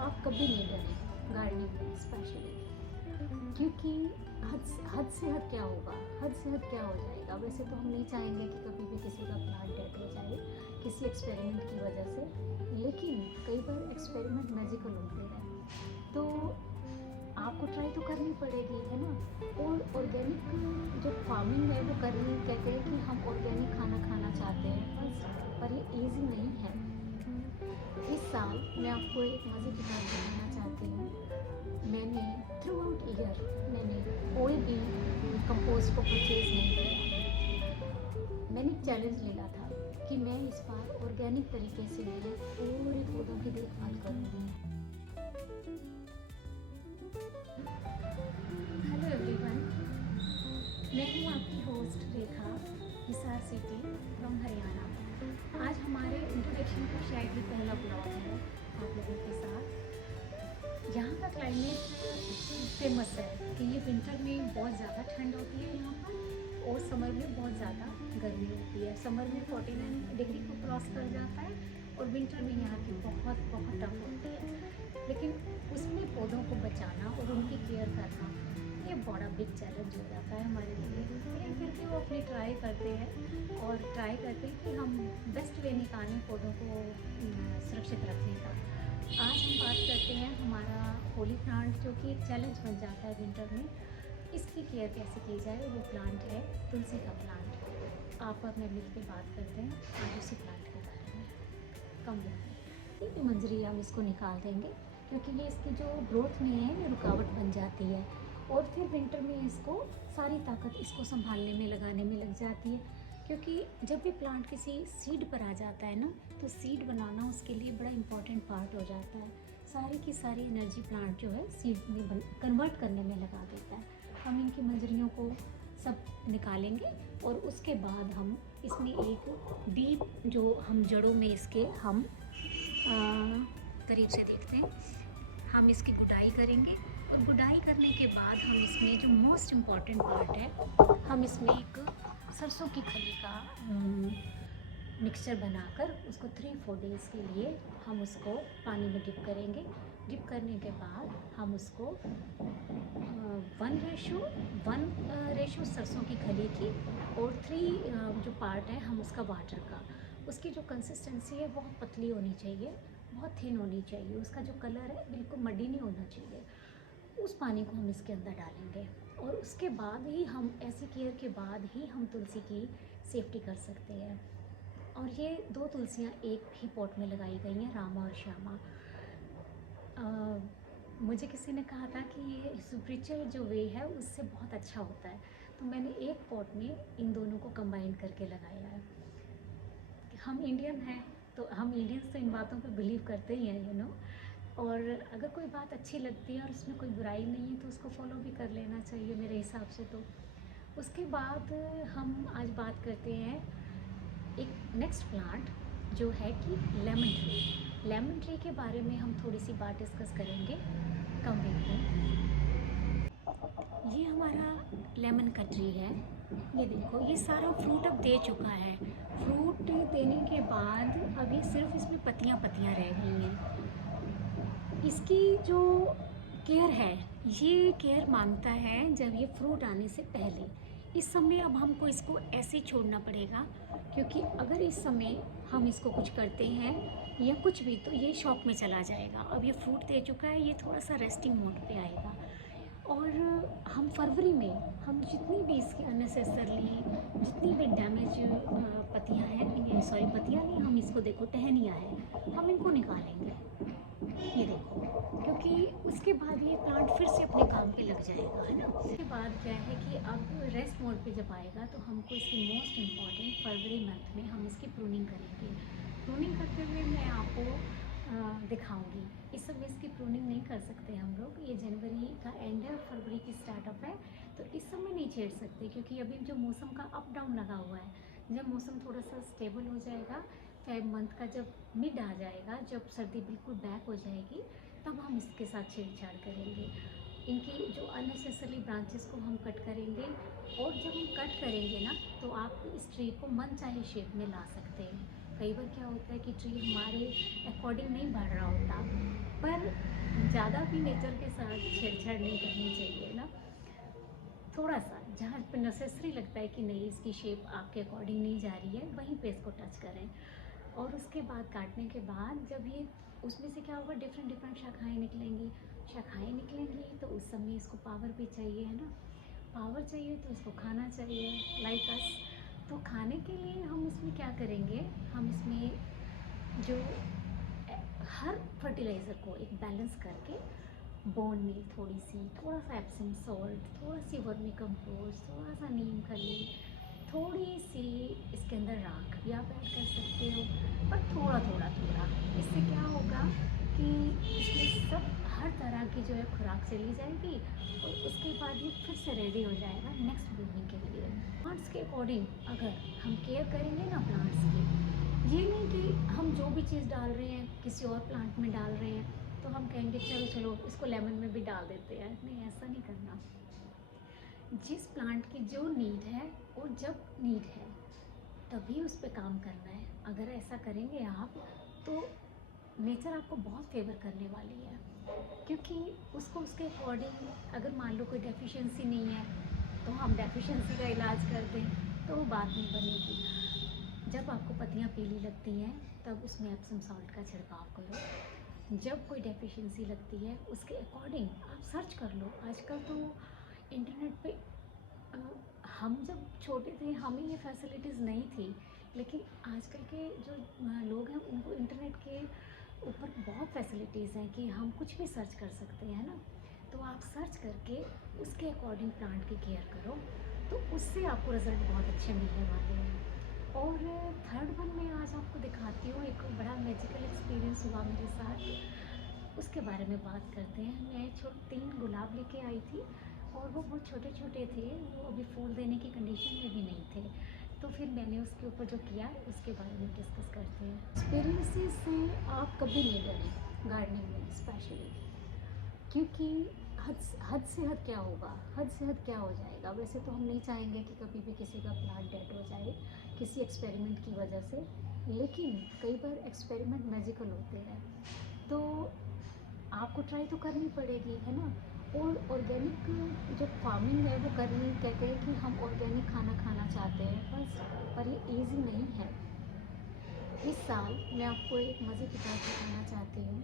आप कभी नहीं डरें गार्डनिंग में स्पेशली, क्योंकि हद से हद क्या होगा, हद से हद क्या हो जाएगा। वैसे तो हम नहीं चाहेंगे कि कभी भी किसी का प्लांट डेड हो जाए किसी एक्सपेरिमेंट की वजह से, लेकिन कई बार एक्सपेरिमेंट मैजिकल होते हैं, तो आपको ट्राई तो करनी पड़ेगी, है ना। और ऑर्गेनिक जो फार्मिंग है वो करनी, कहते हैं कि हम ऑर्गेनिक खाना खाना चाहते हैं, पर ये ईजी नहीं है। इस साल मैं आपको एक मज़े की बात बताना चाहती हूँ। मैंने थ्रू आउट ईयर मैंने कोई भी कंपोस्ट को परचेज़ नहीं किया। मैंने एक चैलेंज लिया था कि मैं इस बार ऑर्गेनिक तरीके से मेरे पूरे पौधों की देखभाल करूँगी। हेलो एवरीवन, मैं हूँ आपकी host Rekha, Hisar city from Haryana. आज हमारे इंट्रोडक्शन का शायद ही पहला ब्लॉग है आप लोगों के साथ। यहाँ का क्लाइमेट फेमस है कि ये विंटर में बहुत ज़्यादा ठंड होती है यहाँ पर, और समर में बहुत ज़्यादा गर्मी होती है। समर में 49 डिग्री को क्रॉस कर जाता है, और विंटर में यहाँ की बहुत बहुत टफ होती है। लेकिन उसमें पौधों को बचाना और उनकी केयर करना, ये बड़ा बिग चैलेंज हो जाता है हमारे लिए। लेकिन फिर भी वो अपनी ट्राई करते हैं, और ट्राई करते हैं कि हम बेस्ट वे निकालें पौधों को सुरक्षित रखने का। आज हम बात करते हैं हमारा होली प्लांट, जो कि एक चैलेंज बन जाता है विंटर में। इसकी केयर कैसे की जाए, वो प्लांट है तुलसी का प्लांट। आप और मैं मिलकर बात करते हैं आज उसी प्लांट के बारे में। कम देखते मंजरी हम इसको निकाल देंगे, क्योंकि ये इसकी जो ग्रोथ में है ये रुकावट बन जाती है, और फिर विंटर में इसको सारी ताकत इसको संभालने में लगाने में लग जाती है। क्योंकि जब भी प्लांट किसी सीड पर आ जाता है ना, तो सीड बनाना उसके लिए बड़ा इम्पॉर्टेंट पार्ट हो जाता है। सारी की सारी एनर्जी प्लांट जो है सीड में कन्वर्ट करने में लगा देता है। हम इनकी मंजरियों को सब निकालेंगे, और उसके बाद हम इसमें एक डीप जो हम जड़ों में इसके हम करीब से देखते हैं, हम इसकी गुडाई करेंगे। और गुडाई करने के बाद हम इसमें जो मोस्ट इम्पॉर्टेंट पार्ट है, हम इसमें एक सरसों की खली का मिक्सचर बनाकर उसको 3-4 डेज़ के लिए हम उसको पानी में डिप करेंगे। डिप करने के बाद हम उसको 1:1 सरसों की खली की, और 3 जो पार्ट है हम उसका वाटर का। उसकी जो कंसिस्टेंसी है बहुत पतली होनी चाहिए, बहुत थिन होनी चाहिए। उसका जो कलर है बिल्कुल मड्डी नहीं होना चाहिए। उस पानी को हम इसके अंदर डालेंगे, और उसके बाद ही हम ऐसी केयर के बाद ही हम तुलसी की सेफ्टी कर सकते हैं। और ये 2 तुलसियाँ एक ही पॉट में लगाई गई हैं, रामा और श्यामा। मुझे किसी ने कहा था कि ये स्पिरिचुअल जो वे है उससे बहुत अच्छा होता है, तो मैंने एक पॉट में इन दोनों को कंबाइन करके लगाया है। हम इंडियन हैं, तो हम इंडियंस तो इन बातों पे बिलीव करते ही हैं, और अगर कोई बात अच्छी लगती है और उसमें कोई बुराई नहीं है तो उसको फॉलो भी कर लेना चाहिए मेरे हिसाब से। तो उसके बाद हम आज बात करते हैं एक नेक्स्ट प्लांट जो है कि लेमन ट्री। लेमन ट्री के बारे में हम थोड़ी सी बात डिस्कस करेंगे। कम देखते हैं, ये हमारा लेमन का ट्री है। ये देखो, ये सारा फ्रूट अब दे चुका है। फ्रूट देने के बाद अभी सिर्फ इसमें पत्तियां पत्तियां रह गई हैं। इसकी जो केयर है, ये केयर मांगता है जब ये फ्रूट आने से पहले। इस समय अब हमको इसको ऐसे ही छोड़ना पड़ेगा, क्योंकि अगर इस समय हम इसको कुछ करते हैं या कुछ भी, तो ये शॉक में चला जाएगा। अब ये फ्रूट दे चुका है, ये थोड़ा सा रेस्टिंग मोड पे आएगा। और हम फरवरी में हम जितनी भी इसकी अननेसेसरली जितनी भी डैमेज पत्तियां हैं, सॉरी पत्तियां नहीं, हम इसको देखो टहनियाँ हैं, हम इनको निकालेंगे। ये देखो, क्योंकि उसके बाद ये प्लांट फिर से अपने काम पे लग जाएगा, है ना। उसके बाद क्या है कि अब रेस्ट मोड पे जब आएगा तो हमको इसकी मोस्ट इम्पॉर्टेंट फरवरी मंथ में हम इसकी प्रूनिंग करेंगे। प्रूनिंग करते हुए मैं आपको दिखाऊंगी। इस समय इसकी प्रूनिंग नहीं कर सकते हम लोग, ये जनवरी का एंड है और फरवरी की स्टार्टअप है, तो इस समय नहीं छेड़ सकते, क्योंकि अभी जो मौसम का अप डाउन लगा हुआ है। जब मौसम थोड़ा सा स्टेबल हो जाएगा, 5 मंथ का जब मिड आ जाएगा, जब सर्दी बिल्कुल बैक हो जाएगी, तब हम इसके साथ छेड़छाड़ करेंगे। इनकी जो अननेसेसरी ब्रांचेस को हम कट करेंगे, और जब हम कट करेंगे ना, तो आप इस ट्री को मनचाही शेप में ला सकते हैं। कई बार क्या होता है कि ट्री हमारे अकॉर्डिंग नहीं बढ़ रहा होता, पर ज़्यादा भी नेचर के साथ छेड़छाड़ नहीं करनी चाहिए ना। थोड़ा-सा जहाँ पे नेसेसरी लगता है कि नहीं इसकी शेप आपके अकॉर्डिंग नहीं जा रही है, वहीं पे इसको टच करें। और उसके बाद काटने के बाद जब ये उसमें से क्या होगा, डिफरेंट डिफरेंट शाखाएँ निकलेंगी। शाखाएँ निकलेंगी तो उस समय इसको पावर भी चाहिए, है ना? पावर चाहिए तो इसको खाना चाहिए, लाइक अस। तो खाने के लिए हम इसमें क्या करेंगे, हम इसमें जो हर फर्टिलाइज़र को एक बैलेंस करके बोन मील थोड़ी-सी, थोड़ा-सा एप्सम सॉल्ट, थोड़ा-सी वर्मी कंपोस्ट, थोड़ा-सा नीम खली, थोड़ी-सी इसके अंदर राख भी आप ऐड कर सकते हो, पर थोड़ा-थोड़ा। इससे क्या होगा कि इसमें सब हर तरह की जो है खुराक चली जाएगी और उसके बाद ये फिर से रेडी हो जाएगा नेक्स्ट ब्लूमिंग के लिए। प्लांट्स के अकॉर्डिंग अगर हम केयर करेंगे ना प्लांट्स की, ये नहीं कि हम जो भी चीज़ डाल रहे हैं किसी और प्लांट में डाल रहे हैं तो हम कहेंगे चलो चलो इसको लेमन में भी डाल देते हैं। नहीं, ऐसा नहीं करना। जिस प्लांट की जो नीड है और जब नीड है तभी उस पर काम करना है। अगर ऐसा करेंगे आप तो नेचर आपको बहुत फेवर करने वाली है, क्योंकि उसको उसके अकॉर्डिंग, अगर मान लो कोई डेफिशिएंसी नहीं है तो हम डेफिशिएंसी का इलाज कर दें तो वो बात नहीं बनेगी। जब आपको पत्तियाँ पीली लगती हैं तब उसमें एप्सम सॉल्ट का छिड़काव करो। जब कोई डेफिशिएंसी लगती है उसके अकॉर्डिंग आप सर्च कर लो। आजकल तो इंटरनेट पे अ, हम जब छोटे थे हमें ये फैसिलिटीज़ नहीं थी, लेकिन आजकल के जो लोग हैं उनको इंटरनेट के ऊपर बहुत फैसिलिटीज़ हैं कि हम कुछ भी सर्च कर सकते हैं ना। तो आप सर्च करके उसके अकॉर्डिंग प्लांट की केयर करो तो उससे आपको रिज़ल्ट बहुत अच्छे मिलने वाले हैं। और थर्ड वन मैं आज आपको दिखाती हूँ, एक बड़ा मैजिकल एक्सपीरियंस हुआ मेरे साथ, उसके बारे में बात करते हैं। मैं 3 गुलाब लेके आई थी और वो बहुत छोटे छोटे थे, वो अभी फूल देने की कंडीशन में भी नहीं थे। तो फिर मैंने उसके ऊपर जो किया उसके बारे में डिस्कस करते हैं। एक्सपीरियंसेस से आप कभी नहीं डरें गार्डनिंग में स्पेशली, क्योंकि हद से हद क्या होगा, हद से हद क्या हो जाएगा। वैसे तो हम नहीं चाहेंगे कि कभी भी किसी का प्लांट डेड हो जाए किसी एक्सपेरिमेंट की वजह से, लेकिन कई बार एक्सपेरिमेंट मैजिकल होते हैं तो आपको ट्राई तो करनी पड़ेगी, है ना। और ऑर्गेनिक जो फार्मिंग है वो करनी, कहते हैं कि हम ऑर्गेनिक खाना खाना चाहते हैं बस, पर ये इजी नहीं है। इस साल मैं आपको एक मज़े की बात बताना चाहती हूँ।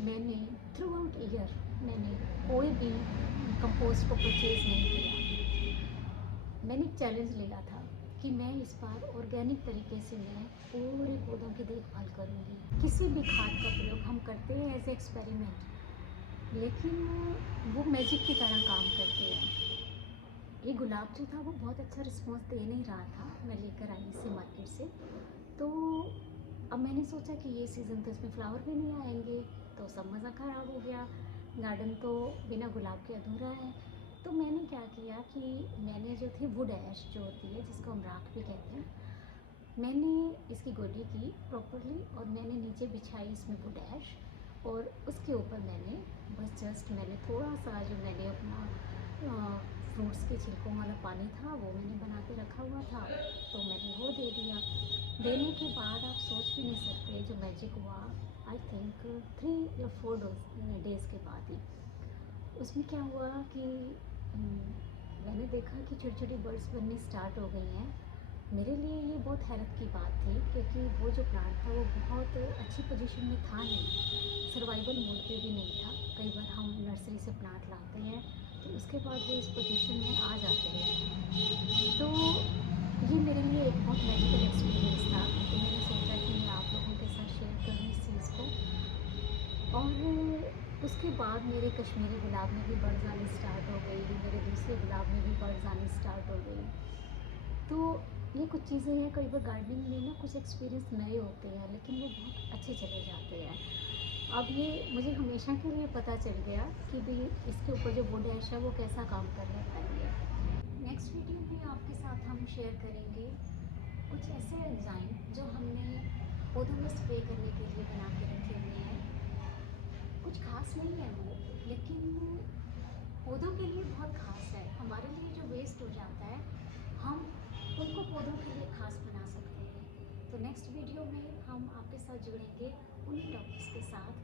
मैंने थ्रू आउट ईयर मैंने कोई भी कंपोस्ट को परचेज़ नहीं किया। मैंने एक चैलेंज लिया था कि मैं इस बार ऑर्गेनिक तरीके से मैं पूरे पौधों की देखभाल करूँगी। किसी भी खाद का प्रयोग हम करते हैं एज ए एक्सपेरिमेंट, लेकिन वो मैजिक की तरह काम करते हैं। ये गुलाब जो था वो बहुत अच्छा रिस्पॉन्स दे नहीं रहा था, मैं लेकर आई इसे मार्केट से। तो अब मैंने सोचा कि ये सीज़न तो इसमें फ्लावर भी नहीं आएंगे, तो सब मज़ा ख़राब हो गया, गार्डन तो बिना गुलाब के अधूरा है। तो मैंने क्या किया कि मैंने जो थी वुड ऐश जो होती है जिसको हम राख भी कहते हैं, मैंने इसकी गोडी की प्रॉपरली और मैंने नीचे बिछाई इसमें वुड ऐश, और उसके ऊपर मैंने बस जस्ट मैंने थोड़ा सा जो मैंने अपना फ्रूट्स के छिलकों वाला पानी था वो मैंने बना के रखा हुआ था, तो मैंने वो दे दिया। देने के बाद आप सोच भी नहीं सकते जो मैजिक हुआ। आई थिंक 3 या 4 डेज़ के बाद ही उसमें क्या हुआ कि मैंने देखा कि छोटी छोटी बर्ड्स बननी स्टार्ट हो गई हैं। मेरे लिए ये बहुत हैरत की बात थी, क्योंकि वो जो प्लांट था वो बहुत अच्छी पोजीशन में था नहीं, सर्वाइवल मोड पे भी नहीं था। कई बार हम नर्सरी से प्लांट लाते हैं तो उसके बाद वो इस पोजीशन में आ जाते हैं। तो ये मेरे लिए एक बहुत मैजिकल एक्सपीरियंस था, तो मैंने सोचा कि मैं आप लोगों के साथ शेयर करूँ इस चीज़ को। और उसके बाद मेरे कश्मीरी गुलाब में भी बर्ड्स आनी स्टार्ट हो गई, मेरे दूसरे गुलाब में भी बर्ड्स आनी स्टार्ट हो गई। तो ये कुछ चीज़ें हैं, कई बार गार्डनिंग में ना कुछ एक्सपीरियंस नए होते हैं लेकिन वो बहुत अच्छे चले जाते हैं। अब ये मुझे हमेशा के लिए पता चल गया कि भाई इसके ऊपर जो वुड ऐश है वो कैसा काम करने वाली है। नेक्स्ट वीडियो में आपके साथ हम शेयर करेंगे कुछ ऐसे एंजाइम जो हमने पौधों में स्प्रे करने के लिए बना के रखे हुए हैं। कुछ खास नहीं है वो, लेकिन पौधों के लिए बहुत खास है। हमारे लिए जो वेस्ट हो जाता है हम उनको पौधों के लिए खास बना सकते हैं। तो नेक्स्ट वीडियो में हम आपके साथ जुड़ेंगे उन्हीं टॉपिक्स के साथ